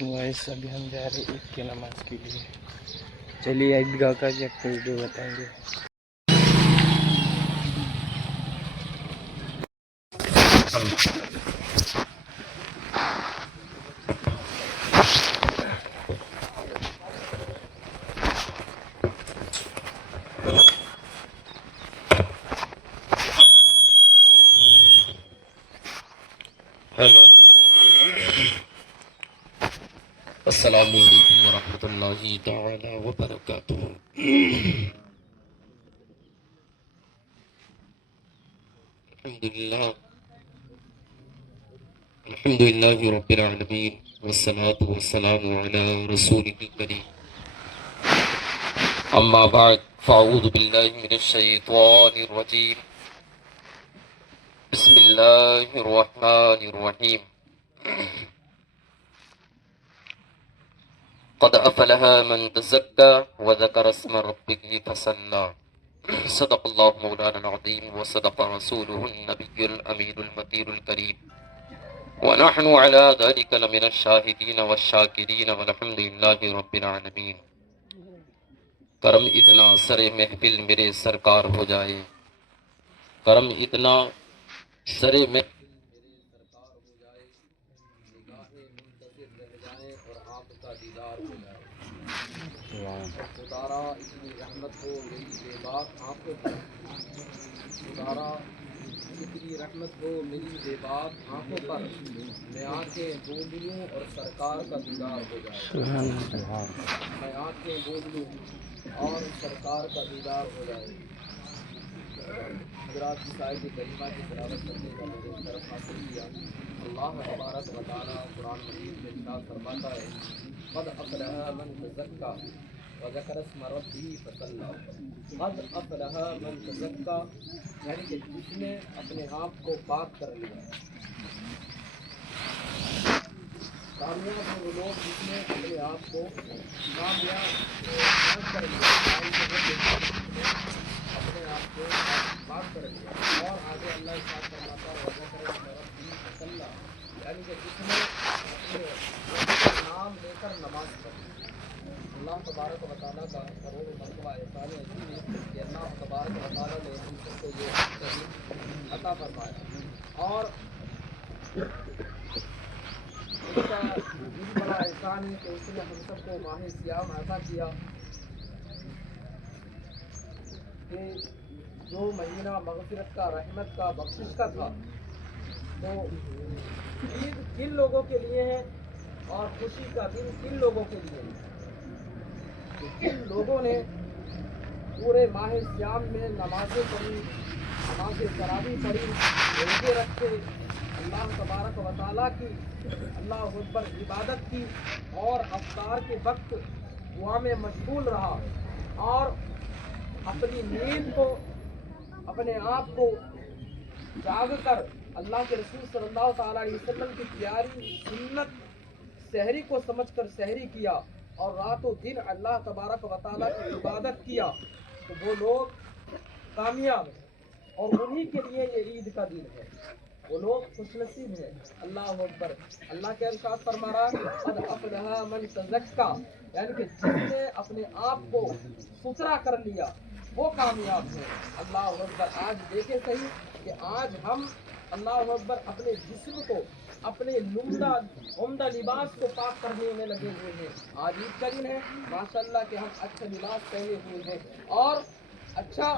ویسے ابھی ہم جا رہے عید کی نماز کے لیے. چلیے عیدگاہ کا بھی آپ کو ویڈیو بتائیں گے. ہیلو، السلام علیکم ورحمۃ اللہ تعالی وبرکاتہ. الحمد للہ رب العالمین والصلاة والسلام علی رسولہ الکریم. اما بعد فاعوذ باللہ من الشیطان الرجیم. بسم اللہ الرحمن الرحیم. قد افلح من تزکى وذکر اسم ربه فصلى. صدق اللہ مولانا العظیم وصدق رسولہ النبی الامین المطیر الکریم. ونحن على ذلك لمن الشاہدین والشاکرین والحمد للہ رب العالمین. کرم اتنا سر محفل میرے سرکار ہو جائے، کرم اتنا سر محفل میرے سرکار ہو جائے، نگاہیں منتظر رہ جائیں اور آپ کا دیدار ہو جائے. خدارا اتنی رحمت ہو میری بے باک آنکھوں پر، خدارا اتنی رحمت ہو میری بے باک آنکھوں پر، میں آنکھیں بوند لوں اور سرکار کا دیدار ہو جائے. میں آنکھیں بوند لوں اور سرکار کا دیدار ہو جائے. حضرات کی آیت کریمہ کی تلاوت کرنے کا مجھے شرف حاصل کیا. اللہ تبارک و تعالی قرآن مجید میں ارشاد فرماتا ہے قد افلح من تزکى وذکر اسم ربہ فصلی. قد افلح من تزکى یعنی کہ جس نے اپنے آپ کو پاک کر لیا. کامیاب ہے وہ لوگ جس نے اپنے آپ کو پاک کر لیا، اپنے آپ کو پاک کر لیا. اور آگے اللہ ارشاد فرماتا ہے وذکر اسم ربہ فصلی، یعنی کہ جس نے اپنے رب کا نام لے کر نماز پڑھی. اللہ تبارک و تعالیٰ کا کروڑوں مرتبہ احسان عظیم ہے کہ اللہ تبارک و تعالیٰ نے ہم سب کو یہ توفیق عطا فرمایا. اور اس کا یہ بھی بڑا احسان ہے کہ اس نے ہم سب کو ماہ صیام عطا کیا کہ جو مہینہ مغفرت کا، رحمت کا، بخشش کا تھا. تو عید کن لوگوں کے لیے ہے اور خوشی کا دن کن لوگوں کے لیے ہے؟ کہ جن لوگوں نے پورے ماہ صیام میں نمازیں پڑھی، نماز تراویح پڑھی، روزے رکھے، اللہ تبارک و تعالیٰ کی اللہ اکبر عبادت کی اور افطار کے وقت دعا میں مشغول رہا اور اپنی نیند کو، اپنے آپ کو جاگ کر اللہ کے رسول صلی اللہ تعالیٰ علیہ وسلم کی پیاری سنت سحری کو سمجھ کر سحری کیا اور رات و دن اللہ تبارک و تعالیٰ کی عبادت کیا، تو وہ لوگ کامیاب ہیں اور انہی کے لیے یہ عید کا دن ہے. وہ لوگ خوش نصیب ہیں. اللہ اکبر. اللہ کے ارشاد فرما رہا قد افلح من تزکا، یعنی کہ جس نے اپنے آپ کو ستھرا کر لیا وہ کامیاب ہے. اللہ اکبر. آج دیکھیں صحیح کہ آج ہم اللہ اکبر اپنے جسم کو، اپنے عمدہ لباس کو پاک کرنے میں لگے ہوئے ہیں. آج عید کا دن ہے ماشاءاللہ کہ ہم اچھے لباس پہنے ہوئے ہیں اور اچھا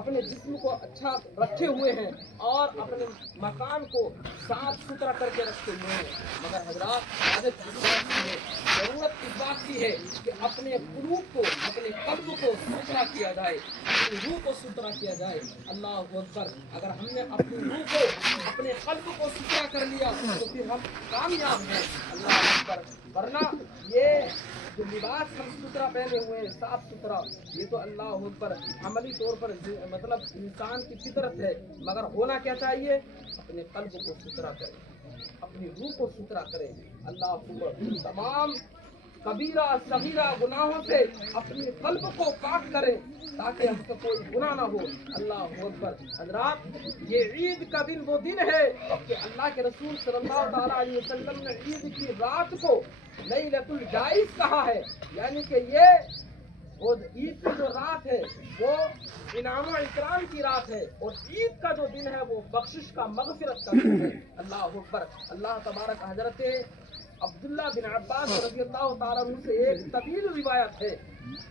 اپنے جسم کو اچھا رکھے ہوئے ہیں اور اپنے مکان کو صاف ستھرا کر کے رکھے ہوئے ہیں. مگر حضرات حاجت اس بات کی ہے، ضرورت اس بات کی ہے کہ اپنے قلوب کو، اپنے قلب کو ستھرا کیا جائے، اپنی روح کو ستھرا کیا جائے. اللہ اکبر. اگر ہم نے اپنی روح کو، اپنے قلب کو ستھرا کر لیا تو پھر ہم کامیاب ہیں. اللہ اکبر. ورنہ یہ جو لباس ہم ستھرا پہنے ہوئے ہیں، صاف ستھرا، یہ تو اللہ اکبر عملی طور پر مطلب انسان کی فطرت ہے. مگر ہونا کیا چاہیے؟ اپنے قلب کو ستھرا کریں، اپنی روح کو ستھرا کریں. اللہ اکبر. تمام कबीरा सगीरा गुनाहों से अपने कल्ब को पाक करें ताकि हमसे कोई गुनाह ना हो। अल्लाह अकबर। हज़रात ये ईद का दिन वो दिन है कि अल्लाह के रसूल सल्लल्लाहु ताला अलैहि वसल्लम ने ईद की रात को लैलतुल जाइज़ कहा है, यानी कि ये वो ईद की जो रात है वो इनाम और इकराम की रात है, और ईद का जो दिन है वो बख्शिश का मगफिरत का दिन है। अल्लाह अकबर। अल्लाह तबारक। हजरत अब्दुल्ला बिन अब्बास रज़ियल्लाहु ताला अन्हु से एक तवील रिवायत है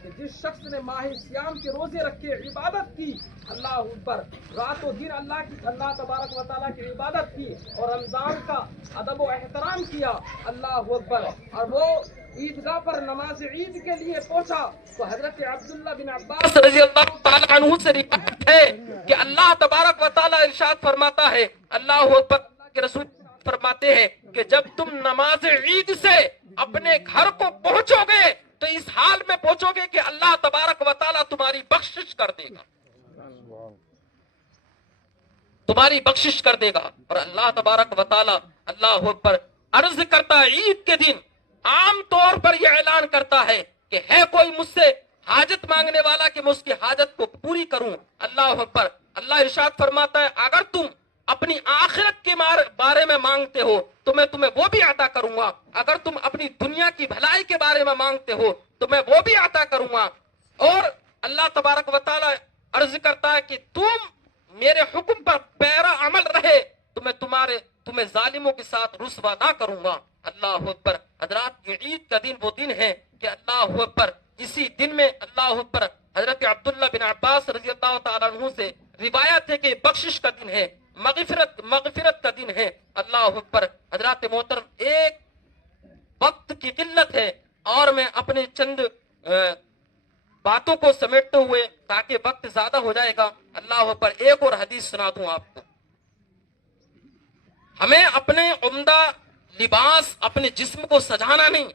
कि जिस शख्स ने माह सियाम के रोजे रखे, इबादत की, अल्लाह अकबर, रातों दिन अल्लाह तबारक व तआला की इबादत की और रमजान का अदब व एहतराम किया, अल्लाह अकबर, और वो ईदगाह पर नमाज ईद के लिए पहुंचा, तो हजरत अब्दुल्ला बिन अब्बास रज़ियल्लाहु ताला अन्हु से रिवायत है कि अल्लाह तबारक व तआला इरशाद फरमाता है, अल्लाह अकबर, अल्लाह के रसूल फरमाते हैं कि जब तुम नमाज ईद से अपने घर को पहुंचोगे तो इस हाल में पहुंचोगे कि अल्लाह तबारक व तआला तुम्हारी बख्शिश कर देगा, तुम्हारी बख्शिश कर देगा। और अल्लाह तबारक व तआला अल्लाह अकबर अर्ज करता है, ईद के दिन आम तौर पर यह ऐलान करता है कि है कोई मुझसे हाजत मांगने वाला कि मैं उसकी हाजत को पूरी करूं। अल्लाह अकबर। अल्लाह इरशाद फरमाता है, अगर तुम अपनी आखिरत के बारे में मांगते हो तो मैं तुम्हें वो भी अता करूंगा, अगर तुम अपनी दुनिया की भलाई के बारे में मांगते हो तो मैं वो भी अता करूंगा। और अल्लाह तबारक व तआला अर्ज करता है कि तुम मेरे हुक्म पर पैरा अमल रहे तो मैं तुम्हें जालिमों के साथ रुसवा ना करूंगा। अल्लाह अकबर। हजरात ये ईद का दिन वो दिन है कि अल्लाह अकबर, इसी दिन में अल्लाह अकबर हजरत अब्दुल्ला बिन अब्बास रज़ियल्लाहु ताला अन्हु से रिवायत है कि बख्शिश का दिन है, मगफिरत का दिन है। अल्लाह अकबर। हजरात मोहतरम, एक वक्त की किल्लत है और मैं अपने चंद बातों को समेटते हुए, ताकि वक्त ज्यादा हो जाएगा, अल्लाह अकबर, एक और हदीस सुना दूं आपको। हमें अपने उम्दा लिबास, अपने जिस्म को सजाना नहीं,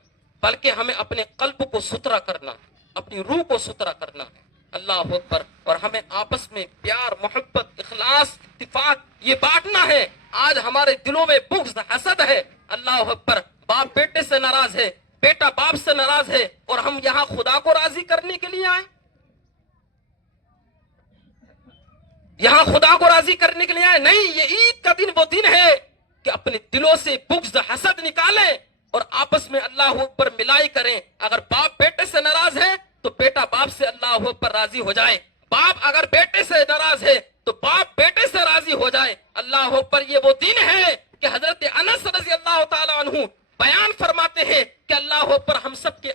बल्कि हमें अपने कल्ब को सुथरा करना, अपनी रूह को सुथरा करना है। अल्लाह अकबर। और हमें आपस में प्यार, मोहब्बत, इखलास, इत्तिफाक ये बांटना है। आज हमारे दिलों में बुग़्ज़, हसद है। अल्लाह अकबर। बाप बेटे से नाराज है, बेटा बाप से नाराज है, और हम यहाँ खुदा को राजी करने के लिए आए, यहाँ खुदा को राजी करने के लिए आए नहीं। ये ईद का दिन वो दिन है कि अपने दिलों से बुग़्ज़, हसद निकालें और आपस में अल्लाह अकबर मिलाई करें। अगर बाप बेटे से नाराज है तो बेटा बाप से अल्लाह अकबर राजी हो जाए, बाप अगर बेटे से नाराज है तो बाप बेटे से राजी हो जाए। अल्लाह अकबर। ये वो दिन है कि हजरत अनस रज़ी अल्लाह ताला अन्हु बयान फरमाते हैं कि अल्लाह अकबर, हम सब के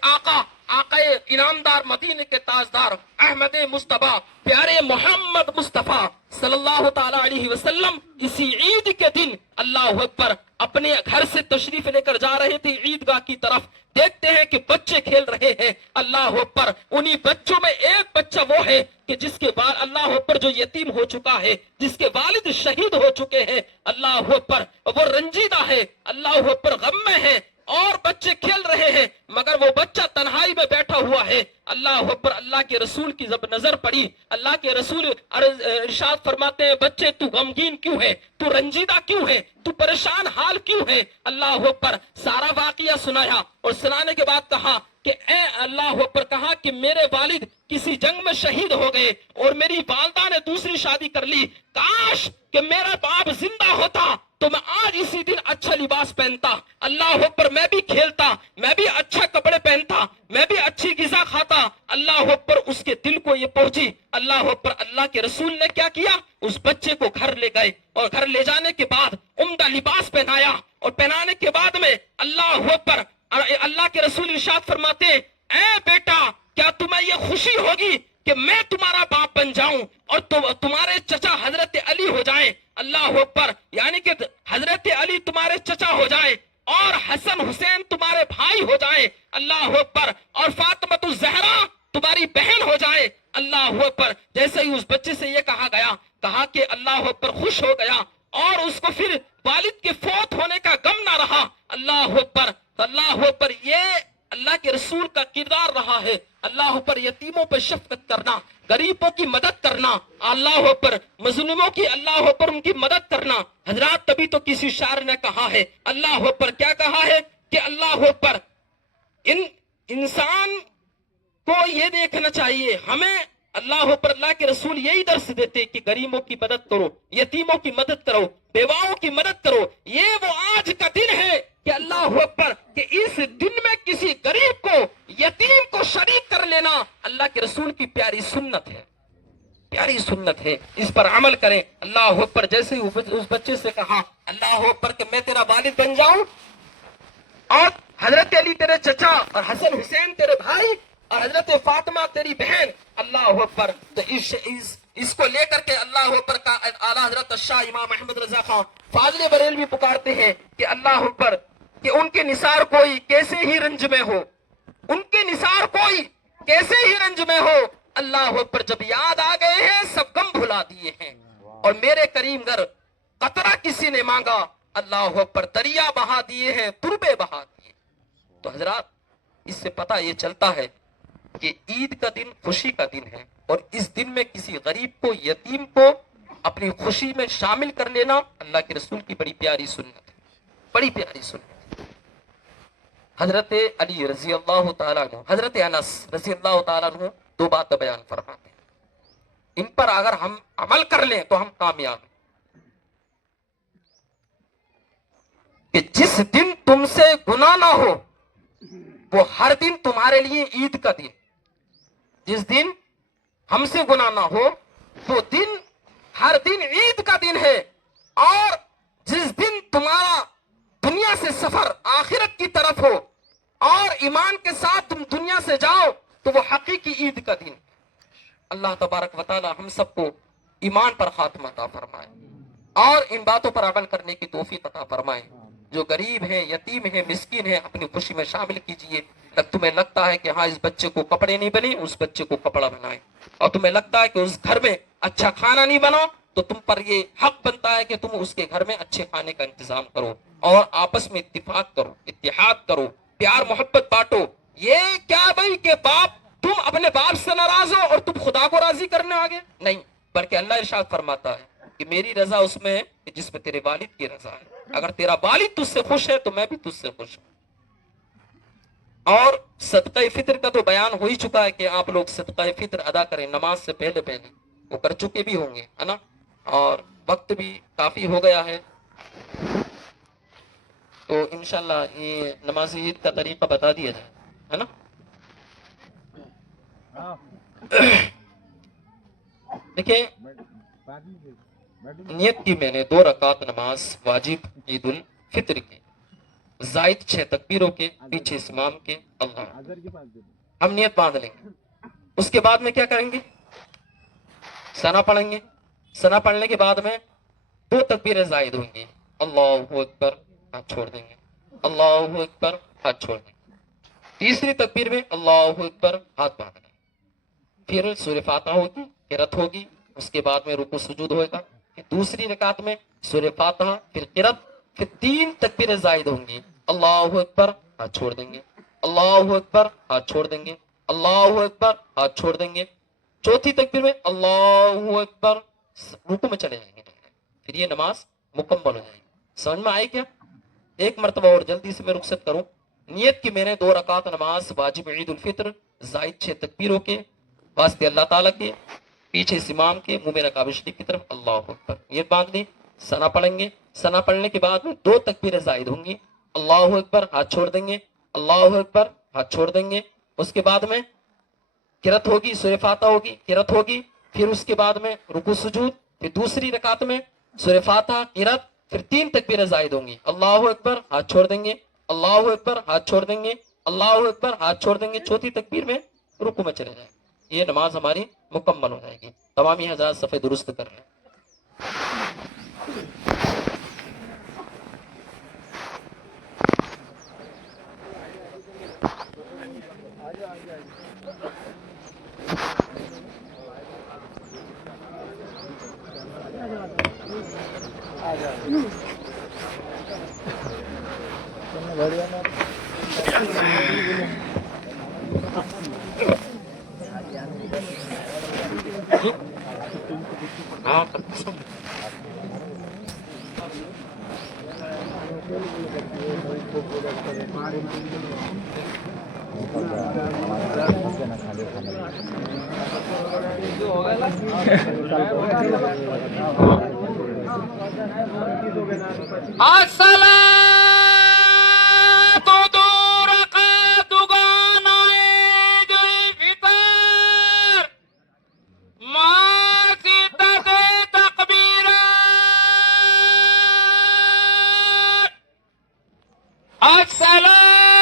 आकाए इनामदार, मदीने के ताजदार, अहमद मुस्तफा, प्यारे मोहम्मद मुस्तफा सल्लल्लाहु ताला अलैहि वसल्लम इसी ईद के दिन अल्लाह अकबर अपने घर से तशरीफ लेकर जा रहे थे ईदगाह की तरफ। देखते हैं कि बच्चे खेल रहे हैं। अल्लाह अकबर। उन्हीं बच्चों में एक बच्चा वो है कि जिसके बाद अल्लाह अकबर जो यतीम हो चुका है, जिसके वालिद शहीद हो चुके हैं। अल्लाह अकबर। वो रंजीदा है, अल्लाह अकबर, गम में है, और बच्चे खेल रहे हैं, मगर वो बच्चा तन्हाई में बैठा हुआ है। अल्लाह अकबर। अल्लाह के रसूल की जब नजर पड़ी, अल्लाह के रसूल इरशाद फरमाते हैं, बच्चे तू गमगीन क्यों है, तू रंजीदा क्यों है, तू परेशान हाल क्यों है। अल्लाह अकबर। सारा वाकया सुनाया और सुनाने के बाद कहा कि ए अल्लाह अकबर, कहा कि मेरे वालिद किसी जंग में शहीद हो गए और मेरी वालदा ने दूसरी शादी कर ली। काश कि मेरा बाप जिंदा होता तो मैं आज इसी दिन अच्छा लिबास पहनता। अल्लाह अकबर। मैं भी खेलता, मैं भी अच्छा कपड़े पहनता, मैं भी अच्छी गिज़ा खाता। अल्लाह अकबर। उसके दिल को ये पहुंची। अल्लाह अकबर। अल्लाह के रसूल ने क्या किया, उस बच्चे को घर ले गए और घर ले जाने के बाद उम्दा लिबास पहनाया, और पहनाने के बाद में अल्लाह अकबर, अल्लाह के रसूल इरशाद फरमाते, ऐ बेटा, क्या तुम्हें ये खुशी होगी कि मैं तुम्हारा बाप बन जाऊं और तुम्हारे चचा हजरत अली हो जाए। अल्लाह अकबर। यानी कि हजरत अली तुम्हारे चचा हो जाए और हसन हुसैन तुम्हारे भाई हो जाए। अल्लाह अकबर। और फातिमा ज़हरा तुम्हारी बहन हो जाए। अल्लाह अकबर। जैसे ही उस बच्चे से ये कहा गया, कहा कि अल्लाह अकबर खुश हो गया और उसको फिर वालिद के फौत होने का गम ना रहा। अल्लाह अकबर। अल्लाह अकबर। ये अल्लाह के रसूल का किरदार रहा है। अल्लाह पर यतीमों पर शफकत करना, गरीबों की मदद करना, अल्लाह पर मजलूमों की अल्लाह पर उनकी मदद करना। हजरात, तभी तो किसी शायर ने कहा है, अल्लाह पर क्या कहा है कि अल्लाह पर इंसान को ये देखना चाहिए, हमें अल्लाह पर अल्लाह के रसूल यही दर्श देते कि गरीबों की मदद करो, यतीमों की मदद करो, बेवाओं की मदद करो। ये वो आज का दिन है कि अल्लाह अकबर कि इस दिन में किसी गरीब को, यतीम को शरीक कर लेना अल्लाह के रसूल की प्यारी सुन्नत है, प्यारी सुन्नत है। इस पर अमल करें। अल्लाह अकबर। जैसे ही उस बच्चे से कहा अल्लाह अकबर कि मैं तेरा वालिद बन जाऊं और हजरत अली तेरे चचा और हसन हुसैन तेरे भाई और हजरत फातिमा तेरी बहन, अल्लाह अकबर। तो इसको लेकर के अल्लाह अकबर का आला हजरत शाह इमाम अहमद रजा खान फाजिल बरेलवी पुकारते हैं कि अल्लाह अकबर कि उनके निसार कोई कैसे ही रंज में हो, उनके निसार कोई कैसे ही रंज में हो, अल्लाह अकबर जब याद आ गए हैं सब गम भुला दिए हैं। और मेरे करीम घर कतरा किसी ने मांगा, अल्लाह अकबर दरिया बहा दिए हैं, तुरबे बहा दिए। तो हजरात इससे पता ये चलता है कि ईद का दिन खुशी का दिन है और इस दिन में किसी गरीब को, यतीम को अपनी खुशी में शामिल कर लेना अल्लाह के रसूल की बड़ी प्यारी सुन्नत है, बड़ी प्यारी सुन्नत है। हजरत अली रजी अल्लाह तआला अन्हु, हजरत अनस रजी अल्लाह तआला अन्हु दो बातें बयान फरमाते हैं, इन पर अगर हम अमल कर लें तो हम कामयाब हैं। कि जिस दिन तुमसे गुनाह ना हो वो हर दिन तुम्हारे लिए ईद का दिन, जिस दिन हमसे गुनाह ना हो वो दिन हर दिन ईद का दिन है। और जिस दिन तुम्हारा दुनिया से सफर आखिरत की तरफ हो और ईमान के साथ तुम दुनिया से जाओ तो वो हकीकी ईद का दिन। अल्लाह तबारक व तआला हम सबको ईमान पर खात्मा अता फरमाए और इन बातों पर अमल करने की तौफीक अता फरमाए। जो गरीब है, यतीम है, मिस्किन है, अपनी खुशी में शामिल कीजिए। तुम्हें लगता है कि हाँ इस बच्चे को कपड़े नहीं बने, उस बच्चे को कपड़ा बनाए। और तुम्हें लगता है कि उस घर में अच्छा खाना नहीं बना तो तुम पर ये हक बनता है कि तुम उसके घर में अच्छे खाने का इंतजाम करो और आपस में इत्तिफाक करो, इत्तिहाद करो, प्यार मोहब्बत बांटो। ये क्या भाई कि बाप तुम अपने बाप से नाराज हो और तुम खुदा को राजी करने आगे नहीं, बल्कि अल्लाह इरशाद फरमाता है कि मेरी रजा उसमें है जिसमें तेरे वालिद की रजा है। अगर तेरा वालिद तुझसे खुश है तो मैं भी तुझसे खुश हूं। और सदका फितर का तो बयान हो ही चुका है कि आप लोग सदका फितर अदा करें नमाज से पहले पहले, वो कर चुके भी होंगे, है ना। और वक्त भी काफी हो गया है तो इंशाल्लाह ये नमाज ईद का तरीका बता दिया जाए, है ना। देखिए नियत की मैंने 2 रकात नमाज वाजिब ईद उल फितर की, जायद 6 तकबीरों के, पीछे इमाम के। अल्लाह हम नियत बांध लेंगे। उसके बाद में क्या करेंगे, सना पढ़ेंगे। सना पढ़ने के बाद में 2 तकबीरें जायद होंगी। अल्लाहु अकबर, हाथ छोड़ देंगे। अल्लाहु अकबर, हाथ छोड़ देंगे। तीसरी तकबीर में अल्लाहु अकबर, हाथ बांधना। फिर सूरह फातिहा होगी, किरत होगी, उसके बाद में रुकू सुजूद होगा। फिर दूसरी रकात में सूरह फातिहा, फिर किरत, फिर 3 तकबीरें जायद होंगी। अल्लाहु अकबर, हाथ छोड़ देंगे। अल्लाहु अकबर, हाथ छोड़ देंगे। अल्लाहु अकबर, हाथ छोड़ देंगे। चौथी तकबीर में अल्लाहु अकबर, रुकू में चले जाएंगे। फिर ये नमाज मुकम्मल हो जाएगी। समझ में आई क्या? एक मरतबा और जल्दी से मैं रुखसत करूं। नियत की मैंने 2 रकात नमाज वाजिब ईद उल फितर, जायद 6 तकबीरों के, वास्ते अल्लाह ताला के, पीछे इमाम के, मुंह में नकाब शरीफ की तरफ। अल्लाहु अकबर ये बांध ली। सना पढ़ेंगे। सना पढ़ने के बाद में 2 तकबीरें जायद होंगी। अल्लाहु अकबर, हाथ छोड़ देंगे। अल्लाहु अकबर, हाथ छोड़ देंगे। उसके बाद में किरत होगी, सूरह फातिहा होगी, किरत होगी। फिर उसके बाद में रुकू सुजूद, फिर दूसरी रकात में सूरह फातिहा, किरत, फिर 3 तकबीरें जायद होंगी। अल्लाहु अकबर, हाथ छोड़ देंगे। अल्लाहु अकबर, हाथ छोड़ देंगे। अल्लाहु अकबर, हाथ छोड़ देंगे। चौथी तकबीर में रुकू में चले जाएंगे। ये नमाज हमारी मुकम्मल हो जाएगी। तमामी हज़रात सफ़े दुरुस्त कर रहे हैं। बढ़िया ना हाँ الصلاة درقات غنائد الفطر مع ستة تكبيرات. السلام